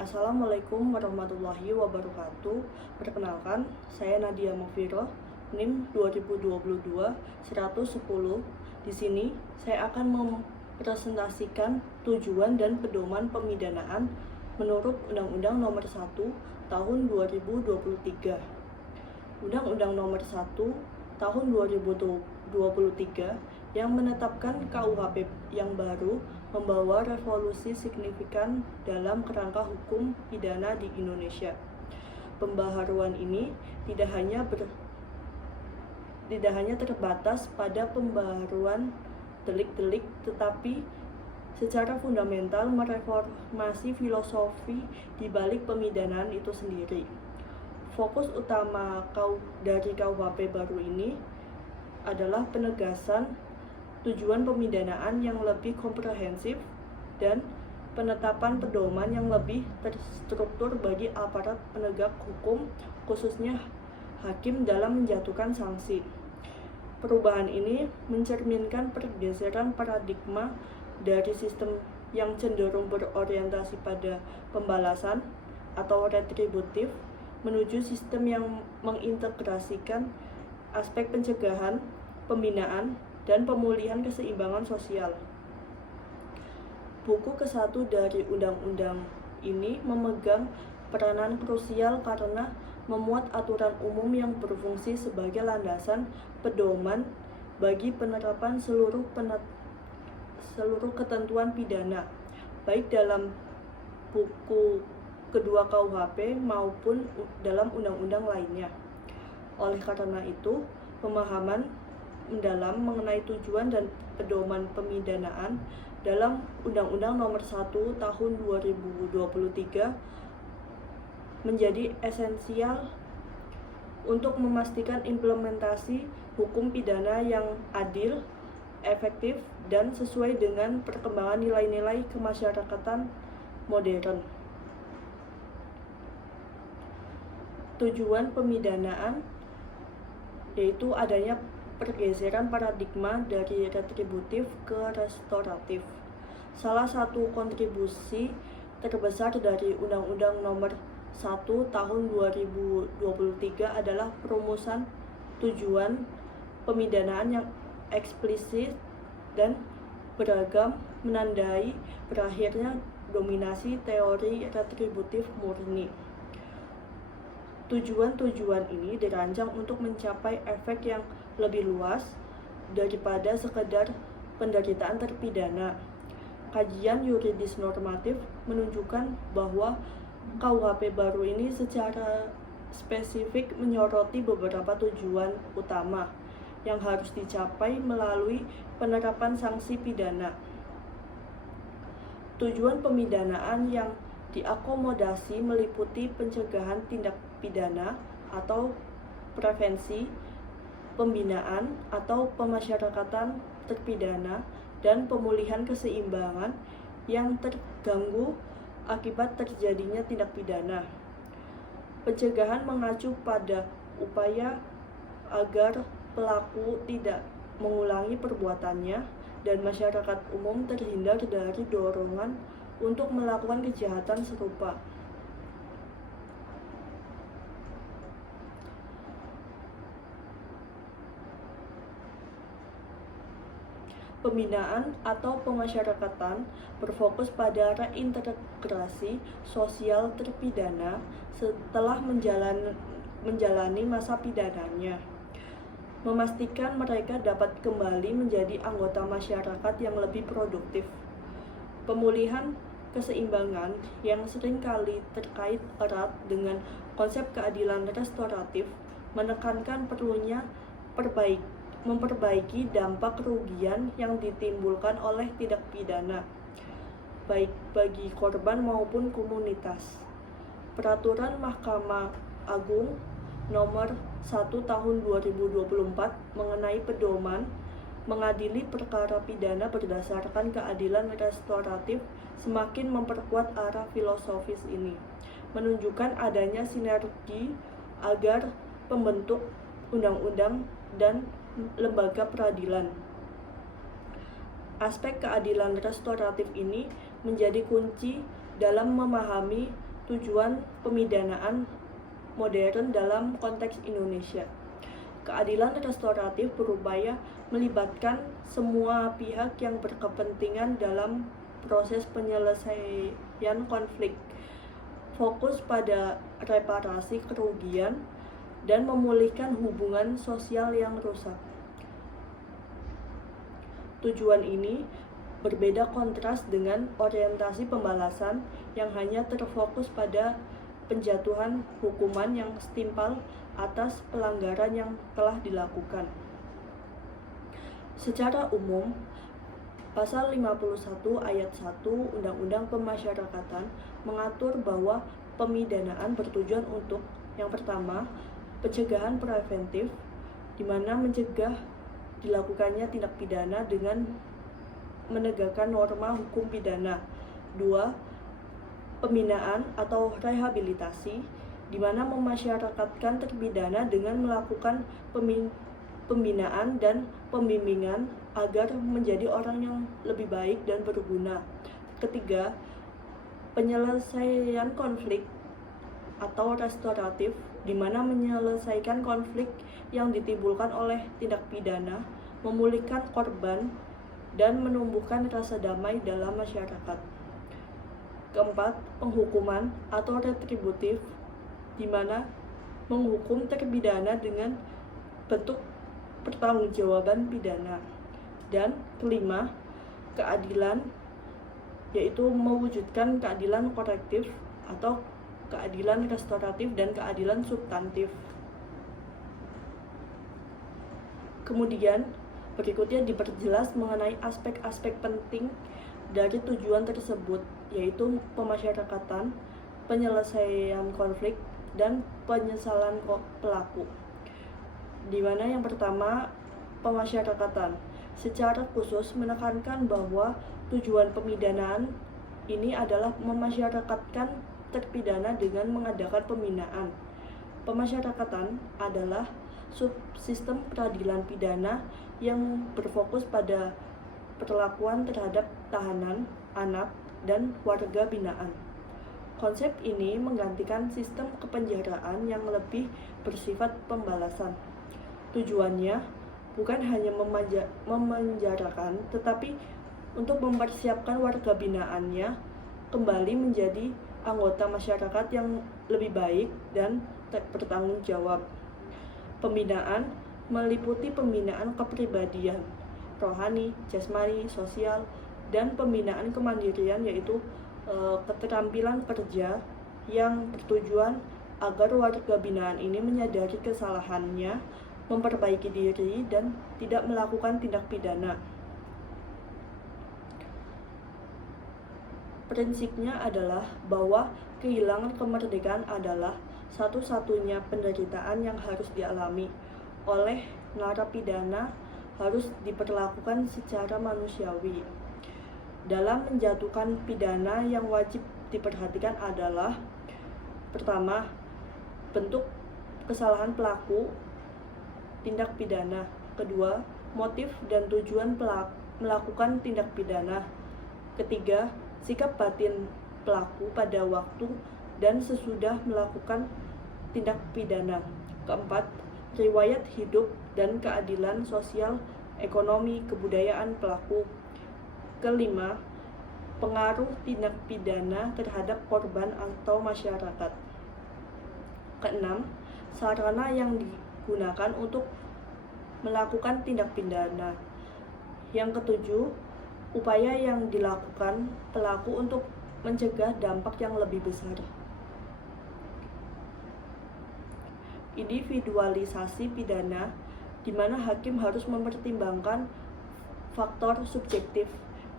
Assalamualaikum warahmatullahi wabarakatuh. Perkenalkan, saya Nadia Mufiro, NIM 2022-110. Di sini saya akan mempresentasikan tujuan dan pedoman pemidanaan menurut Undang-Undang Nomor 1 Tahun 2023. Undang-Undang Nomor 1 Tahun 2023 yang menetapkan KUHP yang baru membawa revolusi signifikan dalam kerangka hukum pidana di Indonesia. Pembaharuan ini tidak hanya terbatas pada pembaharuan delik-delik, tetapi secara fundamental mereformasi filosofi di balik pemidanaan itu sendiri. Fokus utama dari KUHP baru ini adalah penegasan tujuan pemidanaan yang lebih komprehensif dan penetapan pedoman yang lebih terstruktur bagi aparat penegak hukum, khususnya hakim dalam menjatuhkan sanksi. Perubahan ini mencerminkan pergeseran paradigma dari sistem yang cenderung berorientasi pada pembalasan atau retributif menuju sistem yang mengintegrasikan aspek pencegahan, pembinaan, dan pemulihan keseimbangan sosial. Buku ke-1 dari undang-undang ini memegang peranan krusial karena memuat aturan umum yang berfungsi sebagai landasan pedoman bagi penerapan seluruh ketentuan pidana, baik dalam buku kedua KUHP maupun dalam undang-undang lainnya. Oleh karena itu, pemahaman mendalam mengenai tujuan dan pedoman pemidanaan dalam Undang-Undang Nomor 1 Tahun 2023 menjadi esensial untuk memastikan implementasi hukum pidana yang adil, efektif, dan sesuai dengan perkembangan nilai-nilai kemasyarakatan modern. Tujuan pemidanaan yaitu adanya pergeseran paradigma dari retributif ke restoratif. Salah satu kontribusi terbesar dari Undang-Undang Nomor 1 Tahun 2023 adalah perumusan tujuan pemidanaan yang eksplisit dan beragam, menandai berakhirnya dominasi teori retributif murni. Tujuan-tujuan ini dirancang untuk mencapai efek yang lebih luas daripada sekedar penderitaan terpidana. Kajian yuridis normatif menunjukkan bahwa KUHP baru ini secara spesifik menyoroti beberapa tujuan utama yang harus dicapai melalui penerapan sanksi pidana. Tujuan pemidanaan yang diakomodasi meliputi pencegahan tindak pidana atau prevensi, pembinaan atau pemasyarakatan terpidana, dan pemulihan keseimbangan yang terganggu akibat terjadinya tindak pidana. Pencegahan mengacu pada upaya agar pelaku tidak mengulangi perbuatannya dan masyarakat umum terhindar dari dorongan untuk melakukan kejahatan serupa. Pembinaan atau pemasyarakatan berfokus pada reintegrasi sosial terpidana setelah menjalani masa pidananya, memastikan mereka dapat kembali menjadi anggota masyarakat yang lebih produktif. Pemulihan keseimbangan yang seringkali terkait erat dengan konsep keadilan restoratif menekankan perlunya memperbaiki dampak kerugian yang ditimbulkan oleh tindak pidana, baik bagi korban maupun komunitas. Peraturan Mahkamah Agung Nomor 1 Tahun 2024 mengenai pedoman mengadili perkara pidana berdasarkan keadilan restoratif semakin memperkuat arah filosofis ini, menunjukkan adanya sinergi agar pembentuk undang-undang dan lembaga peradilan. Aspek keadilan restoratif ini menjadi kunci dalam memahami tujuan pemidanaan modern dalam konteks Indonesia. Keadilan restoratif berupaya melibatkan semua pihak yang berkepentingan dalam proses penyelesaian konflik, fokus pada reparasi kerugian dan memulihkan hubungan sosial yang rusak. Tujuan ini berbeda kontras dengan orientasi pembalasan yang hanya terfokus pada penjatuhan hukuman yang setimpal atas pelanggaran yang telah dilakukan. Secara umum, Pasal 51 ayat 1 Undang-Undang Pemasyarakatan mengatur bahwa pemidanaan bertujuan untuk yang pertama, pencegahan preventif, di mana mencegah dilakukannya tindak pidana dengan menegakkan norma hukum pidana. 2. Pembinaan atau rehabilitasi, di mana memasyarakatkan terpidana dengan melakukan pembinaan dan pembimbingan agar menjadi orang yang lebih baik dan berguna. Ketiga, penyelesaian konflik atau restoratif, di mana menyelesaikan konflik yang ditimbulkan oleh tindak pidana, memulihkan korban, dan menumbuhkan rasa damai dalam masyarakat. Keempat, penghukuman atau retributif, di mana menghukum terpidana dengan bentuk pertanggungjawaban pidana. Dan kelima, keadilan, yaitu mewujudkan keadilan korektif atau keadilan restoratif dan keadilan substantif. Kemudian berikutnya diperjelas mengenai aspek-aspek penting dari tujuan tersebut, yaitu pemasyarakatan, penyelesaian konflik, dan penyesalan pelaku. Di mana yang pertama, pemasyarakatan secara khusus menekankan bahwa tujuan pemidanaan ini adalah memasyarakatkan terpidana dengan mengadakan pembinaan. Pemasyarakatan adalah subsistem peradilan pidana yang berfokus pada perlakuan terhadap tahanan, anak, dan warga binaan. Konsep ini menggantikan sistem kepenjaraan yang lebih bersifat pembalasan. Tujuannya bukan hanya memenjarakan, tetapi untuk mempersiapkan warga binaannya kembali menjadi anggota masyarakat yang lebih baik dan bertanggung jawab. Pembinaan meliputi pembinaan kepribadian, rohani, jasmani, sosial, dan pembinaan kemandirian, yaitu keterampilan kerja yang bertujuan agar warga binaan ini menyadari kesalahannya, memperbaiki diri, dan tidak melakukan tindak pidana. Prinsipnya adalah bahwa kehilangan kemerdekaan adalah satu-satunya penderitaan yang harus dialami oleh narapidana, harus diperlakukan secara manusiawi. Dalam menjatuhkan pidana yang wajib diperhatikan adalah pertama, bentuk kesalahan pelaku tindak pidana. Kedua, motif dan tujuan melakukan tindak pidana. Ketiga, sikap batin pelaku pada waktu dan sesudah melakukan tindak pidana. Keempat, riwayat hidup dan keadilan sosial, ekonomi, kebudayaan pelaku. Kelima, pengaruh tindak pidana terhadap korban atau masyarakat. Keenam, sarana yang digunakan untuk melakukan tindak pidana. Yang ketujuh, upaya yang dilakukan pelaku untuk mencegah dampak yang lebih besar. Individualisasi pidana, di mana hakim harus mempertimbangkan faktor subjektif,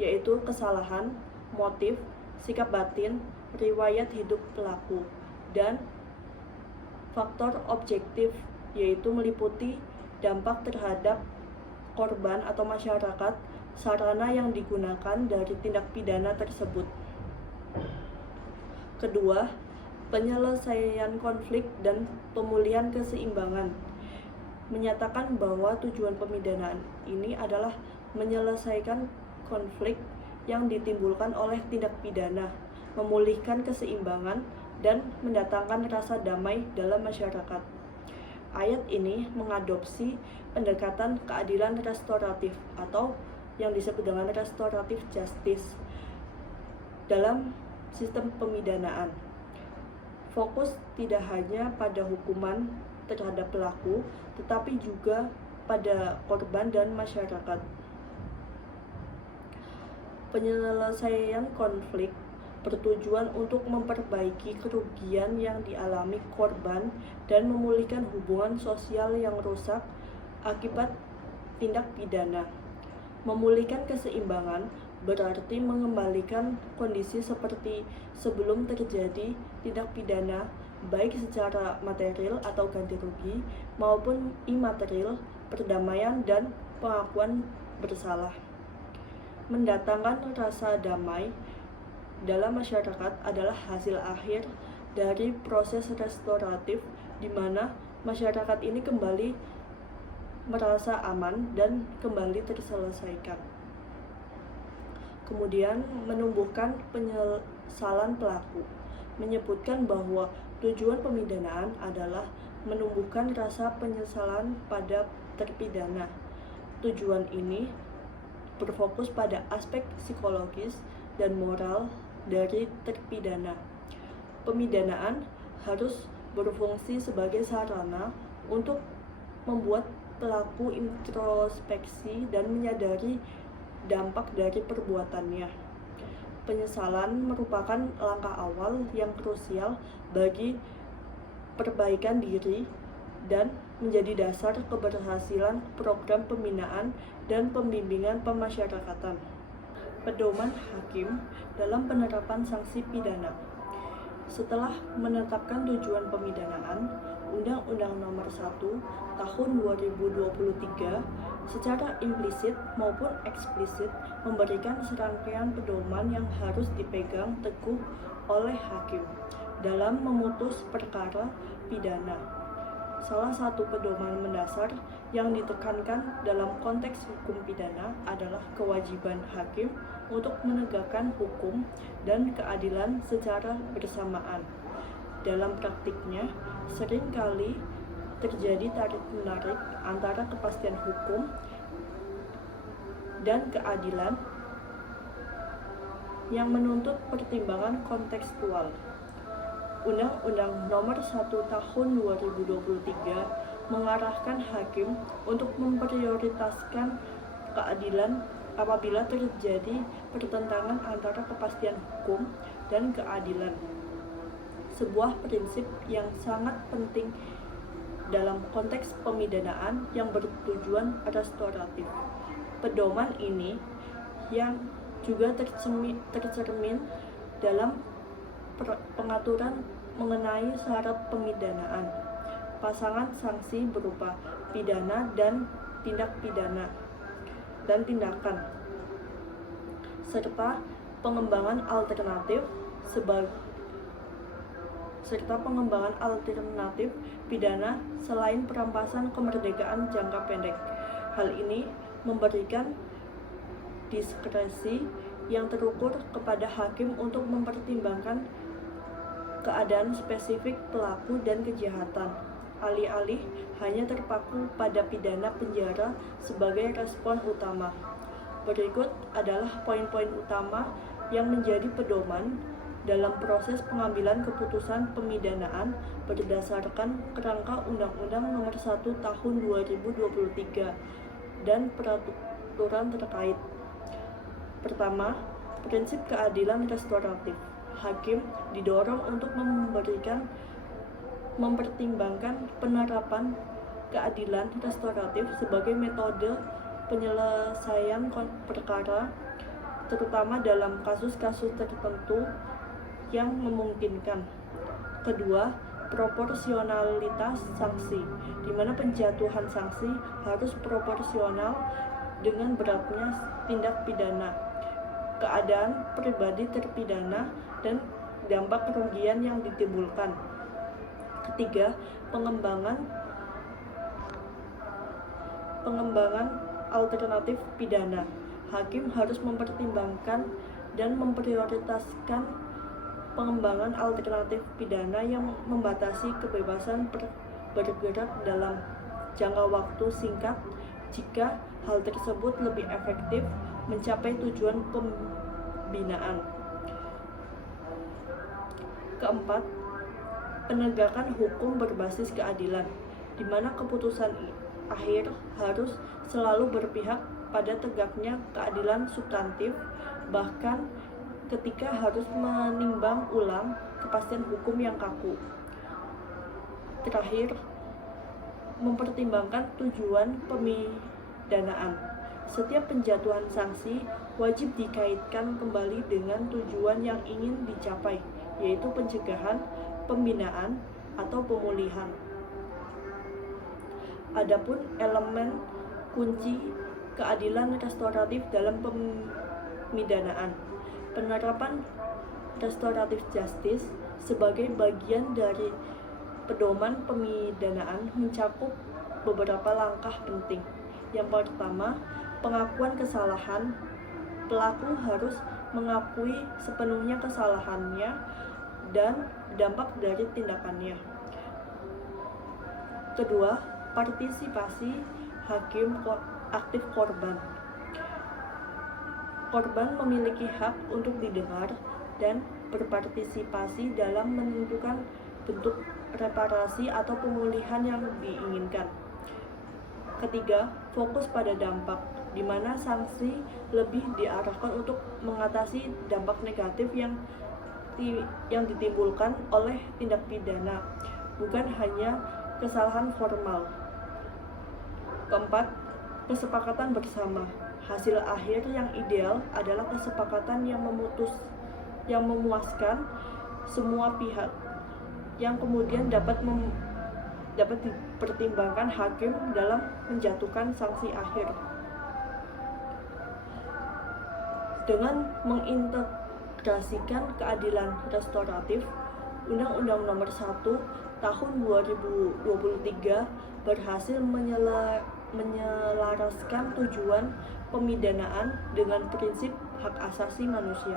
yaitu kesalahan, motif, sikap batin, riwayat hidup pelaku, dan faktor objektif, yaitu meliputi dampak terhadap korban atau masyarakat, sarana yang digunakan dari tindak pidana tersebut. Kedua, penyelesaian konflik dan pemulihan keseimbangan, menyatakan bahwa tujuan pemidanaan ini adalah menyelesaikan konflik yang ditimbulkan oleh tindak pidana, memulihkan keseimbangan, dan mendatangkan rasa damai dalam masyarakat. Ayat ini mengadopsi pendekatan keadilan restoratif atau yang disebut dengan restoratif justice dalam sistem pemidanaan. Fokus tidak hanya pada hukuman terhadap pelaku, tetapi juga pada korban dan masyarakat. Penyelesaian konflik bertujuan untuk memperbaiki kerugian yang dialami korban dan memulihkan hubungan sosial yang rusak akibat tindak pidana. Memulihkan keseimbangan berarti mengembalikan kondisi seperti sebelum terjadi tindak pidana, baik secara material atau ganti rugi maupun imaterial, perdamaian dan pengakuan bersalah. Mendatangkan rasa damai dalam masyarakat adalah hasil akhir dari proses restoratif di mana masyarakat ini kembali merasa aman dan kembali terselesaikan. Kemudian menumbuhkan penyesalan pelaku, menyebutkan bahwa tujuan pemidanaan adalah menumbuhkan rasa penyesalan pada terpidana. Tujuan ini berfokus pada aspek psikologis dan moral dari terpidana. Pemidanaan harus berfungsi sebagai sarana untuk membuat pelaku introspeksi dan menyadari dampak dari perbuatannya. Penyesalan merupakan langkah awal yang krusial bagi perbaikan diri dan menjadi dasar keberhasilan program pembinaan dan pembimbingan pemasyarakatan. Pedoman hakim dalam penerapan sanksi pidana. Setelah menetapkan tujuan pemidanaan, Undang-Undang Nomor 1 Tahun 2023 secara implisit maupun eksplisit memberikan serangkaian pedoman yang harus dipegang teguh oleh hakim dalam memutus perkara pidana. Salah satu pedoman mendasar yang ditekankan dalam konteks hukum pidana adalah kewajiban hakim untuk menegakkan hukum dan keadilan secara bersamaan. Dalam praktiknya, seringkali terjadi tarik-menarik antara kepastian hukum dan keadilan yang menuntut pertimbangan kontekstual. Undang-Undang Nomor 1 Tahun 2023 mengarahkan hakim untuk memprioritaskan keadilan apabila terjadi pertentangan antara kepastian hukum dan keadilan. Sebuah prinsip yang sangat penting dalam konteks pemidanaan yang bertujuan restoratif. Pedoman ini yang juga tercermin dalam pengaturan mengenai syarat pemidanaan, pasangan sanksi berupa pidana dan tindak pidana, dan tindakan, serta pengembangan alternatif pidana selain perampasan kemerdekaan jangka pendek. Hal ini memberikan diskresi yang terukur kepada hakim untuk mempertimbangkan keadaan spesifik pelaku dan kejahatan, alih-alih hanya terpaku pada pidana penjara sebagai respon utama. Berikut adalah poin-poin utama yang menjadi pedoman dalam proses pengambilan keputusan pemidanaan berdasarkan kerangka Undang-Undang Nomor 1 Tahun 2023 dan peraturan terkait. Pertama, prinsip keadilan restoratif. Hakim didorong untuk mempertimbangkan penerapan keadilan restoratif sebagai metode penyelesaian perkara, terutama dalam kasus-kasus tertentu yang memungkinkan. Kedua, proporsionalitas sanksi, di mana penjatuhan sanksi harus proporsional dengan beratnya tindak pidana, keadaan pribadi terpidana, dan dampak kerugian yang ditimbulkan. Ketiga, pengembangan alternatif pidana. Hakim harus mempertimbangkan dan memprioritaskan pengembangan alternatif pidana yang membatasi kebebasan bergerak dalam jangka waktu singkat jika hal tersebut lebih efektif mencapai tujuan pembinaan. Keempat, penegakan hukum berbasis keadilan, di mana keputusan akhir harus selalu berpihak pada tegaknya keadilan substantif, bahkan ketika harus menimbang ulang kepastian hukum yang kaku. Terakhir, mempertimbangkan tujuan pemidanaan. Setiap penjatuhan sanksi wajib dikaitkan kembali dengan tujuan yang ingin dicapai, yaitu pencegahan, pembinaan, atau pemulihan. Adapun elemen kunci keadilan restoratif dalam pemidanaan. Penerapan restoratif justice sebagai bagian dari pedoman pemidanaan mencakup beberapa langkah penting. Yang pertama, pengakuan kesalahan. Pelaku harus mengakui sepenuhnya kesalahannya dan dampak dari tindakannya. Kedua, partisipasi hakim aktif korban. Korban memiliki hak untuk didengar dan berpartisipasi dalam menentukan bentuk reparasi atau pemulihan yang diinginkan. Ketiga, fokus pada dampak, di mana sanksi lebih diarahkan untuk mengatasi dampak negatif yang ditimbulkan oleh tindak pidana, bukan hanya kesalahan formal. Keempat, kesepakatan bersama. Hasil akhir yang ideal adalah kesepakatan yang memuaskan semua pihak, yang kemudian dapat dipertimbangkan hakim dalam menjatuhkan sanksi akhir. Dengan mengintegrasikan keadilan restoratif, Undang-Undang Nomor 1 Tahun 2023 berhasil menyelaraskan tujuan pemidanaan dengan prinsip hak asasi manusia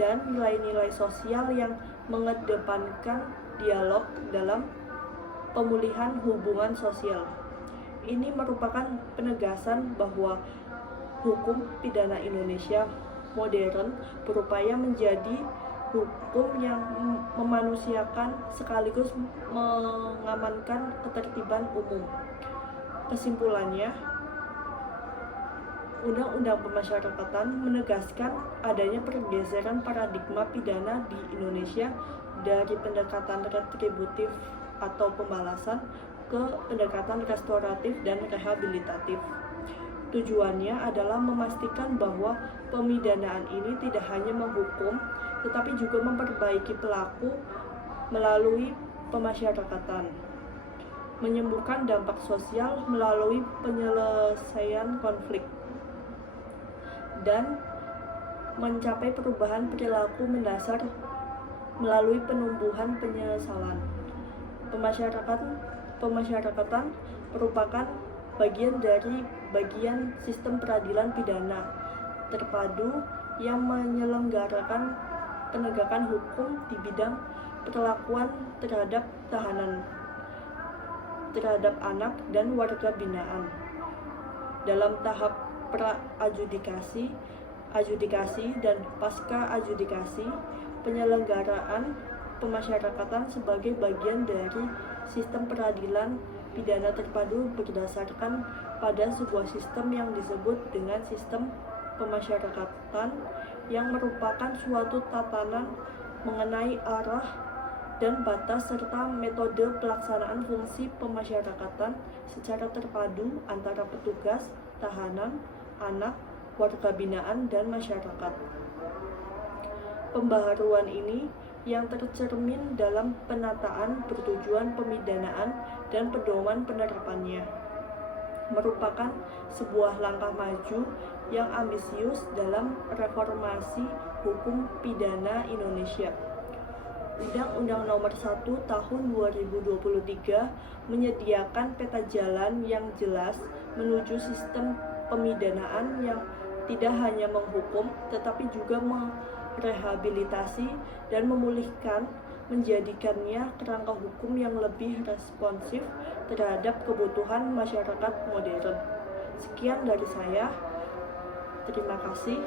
dan nilai-nilai sosial yang mengedepankan dialog dalam pemulihan hubungan sosial. Ini merupakan penegasan bahwa hukum pidana Indonesia modern berupaya menjadi hukum yang memanusiakan sekaligus mengamankan ketertiban umum. Kesimpulannya, Undang-Undang Pemasyarakatan menegaskan adanya pergeseran paradigma pidana di Indonesia dari pendekatan retributif atau pembalasan ke pendekatan restoratif dan rehabilitatif. Tujuannya adalah memastikan bahwa pemidanaan ini tidak hanya menghukum, tetapi juga memperbaiki pelaku melalui pemasyarakatan, menyembuhkan dampak sosial melalui penyelesaian konflik, dan mencapai perubahan perilaku mendasar melalui penumbuhan penyesalan. Pemasyarakatan merupakan bagian dari sistem peradilan pidana terpadu yang menyelenggarakan penegakan hukum di bidang perlakuan terhadap tahanan, terhadap anak dan warga binaan. Dalam tahap pra-adjudikasi, adjudikasi, dan pasca-adjudikasi, penyelenggaraan pemasyarakatan sebagai bagian dari sistem peradilan pidana terpadu berdasarkan pada sebuah sistem yang disebut dengan sistem pemasyarakatan, yang merupakan suatu tatanan mengenai arah dan batas serta metode pelaksanaan fungsi pemasyarakatan secara terpadu antara petugas, tahanan, anak, warga binaan, dan masyarakat. Pembaharuan ini yang tercermin dalam penataan bertujuan pemidanaan dan pedoman penerapannya merupakan sebuah langkah maju yang ambisius dalam reformasi hukum pidana Indonesia. Undang-Undang Nomor 1 Tahun 2023 menyediakan peta jalan yang jelas menuju sistem pemidanaan yang tidak hanya menghukum tetapi juga rehabilitasi, dan memulihkan, menjadikannya kerangka hukum yang lebih responsif terhadap kebutuhan masyarakat modern. Sekian dari saya. Terima kasih.